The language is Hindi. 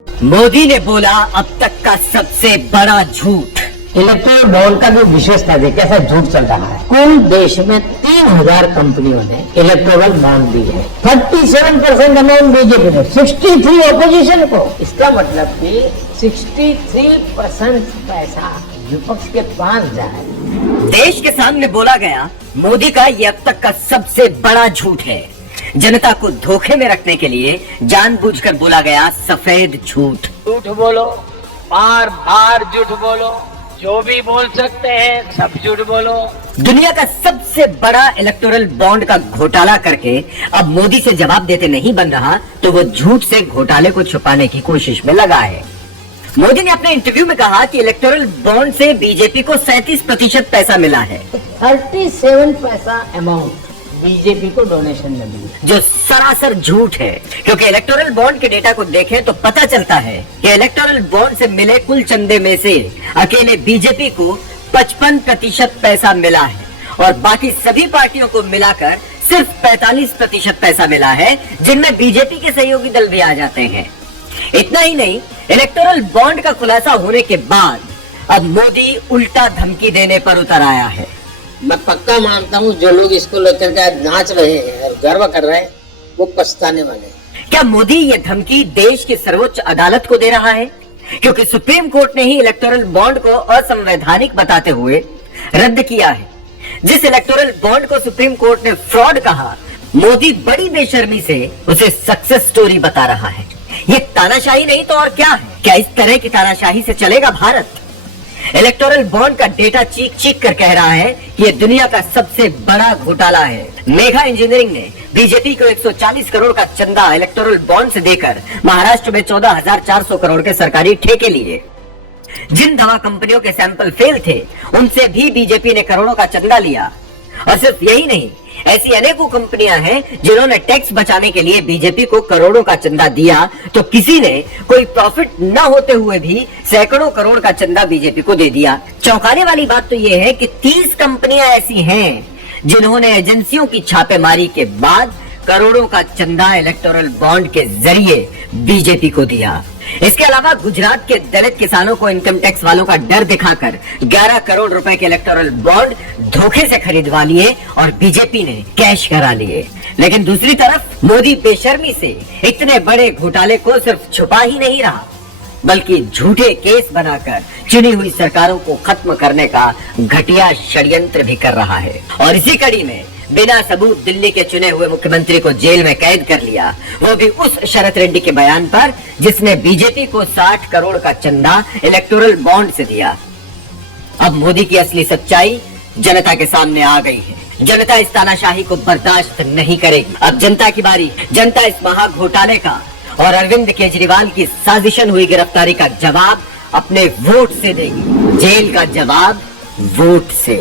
मोदी ने बोला अब तक का सबसे बड़ा झूठ। इलेक्ट्रल बॉन्ड का जो विशेषता है कैसा झूठ चल रहा है। कुल देश में 3000 कंपनियों ने इलेक्ट्रल बॉन्ड दी है। 37% अमाउंट बीजेपी ने, 63 ऑपोजिशन को। इसका मतलब कि 63% पैसा विपक्ष के पास जाए। देश के सामने बोला गया मोदी का ये अब तक का सबसे बड़ा झूठ है। जनता को धोखे में रखने के लिए जानबूझकर बोला गया सफेद झूठ। झूठ बोलो, बार बार झूठ बोलो, जो भी बोल सकते हैं सब झूठ बोलो। दुनिया का सबसे बड़ा इलेक्टोरल बॉन्ड का घोटाला करके अब मोदी से जवाब देते नहीं बन रहा तो वो झूठ से घोटाले को छुपाने की कोशिश में लगा है। मोदी ने अपने इंटरव्यू में कहा कि इलेक्टोरल बॉन्ड से बीजेपी को 37% पैसा मिला है। 37 पैसा अमाउंट बीजेपी को डोनेशन में मिला, जो सरासर झूठ है, क्योंकि इलेक्टोरल बॉन्ड के डेटा को देखें तो पता चलता है कि इलेक्टोरल बॉन्ड से मिले कुल चंदे में से अकेले बीजेपी को 55% पैसा मिला है और बाकी सभी पार्टियों को मिलाकर सिर्फ 45% पैसा मिला है, जिनमें बीजेपी के सहयोगी दल भी आ जाते हैं। इतना ही नहीं, इलेक्टोरल बॉन्ड का खुलासा होने के बाद अब मोदी उल्टा धमकी देने पर उतर आया है। मैं पक्का मानता हूँ जो लोग इसको लेकर के आज नाच रहे हैं और गर्व कर रहे हैं वो पछताने वाले हैं। क्या मोदी ये धमकी देश की सर्वोच्च अदालत को दे रहा है? क्योंकि सुप्रीम कोर्ट ने ही इलेक्टोरल बॉन्ड को असंवैधानिक बताते हुए रद्द किया है। जिस इलेक्टोरल बॉन्ड को सुप्रीम कोर्ट ने फ्रॉड कहा, मोदी बड़ी बेशर्मी से उसे सक्सेस स्टोरी बता रहा है। ये तानाशाही नहीं तो और क्या है? क्या इस तरह की तानाशाही से चलेगा भारत? इलेक्टोरल बॉन्ड का डेटा चीख चीख कर कह रहा है कि ये दुनिया का सबसे बड़ा घोटाला है। मेघा इंजीनियरिंग ने बीजेपी को 140 करोड़ का चंदा इलेक्टोरल बॉन्ड से देकर महाराष्ट्र में 14,400 करोड़ के सरकारी ठेके लिए। जिन दवा कंपनियों के सैंपल फेल थे उनसे भी बीजेपी ने करोड़ों का चंदा लिया। और सिर्फ यही नहीं, ऐसी अनेकों कंपनियां हैं जिन्होंने टैक्स बचाने के लिए बीजेपी को करोड़ों का चंदा दिया, तो किसी ने कोई प्रॉफिट न होते हुए भी सैकड़ों करोड़ का चंदा बीजेपी को दे दिया। चौंकाने वाली बात तो यह है कि 30 कंपनियां ऐसी हैं जिन्होंने एजेंसियों की छापेमारी के बाद करोड़ों का चंदा इलेक्टोरल बॉन्ड के जरिए बीजेपी को दिया। इसके अलावा गुजरात के दलित किसानों को इनकम टैक्स वालों का डर दिखाकर 11 करोड़ रुपए के इलेक्टोरल बॉन्ड धोखे से खरीदवा लिए और बीजेपी ने कैश करा लिए। लेकिन दूसरी तरफ मोदी बेशर्मी से इतने बड़े घोटाले को सिर्फ छुपा ही नहीं रहा, बल्कि झूठे केस बनाकर चुनी हुई सरकारों को खत्म करने का घटिया षड्यंत्र भी कर रहा है। और इसी कड़ी में बिना सबूत दिल्ली के चुने हुए मुख्यमंत्री को जेल में कैद कर लिया, वो भी उस शरत रेड्डी के बयान पर जिसने बीजेपी को 60 करोड़ का चंदा इलेक्टोरल बॉन्ड से दिया। अब मोदी की असली सच्चाई जनता के सामने आ गई है। जनता इस तानाशाही को बर्दाश्त नहीं करेगी। अब जनता की बारी। जनता इस महा घोटाले का और अरविंद केजरीवाल की साजिशन हुई गिरफ्तारी का जवाब अपने वोट से देगी। जेल का जवाब वोट से।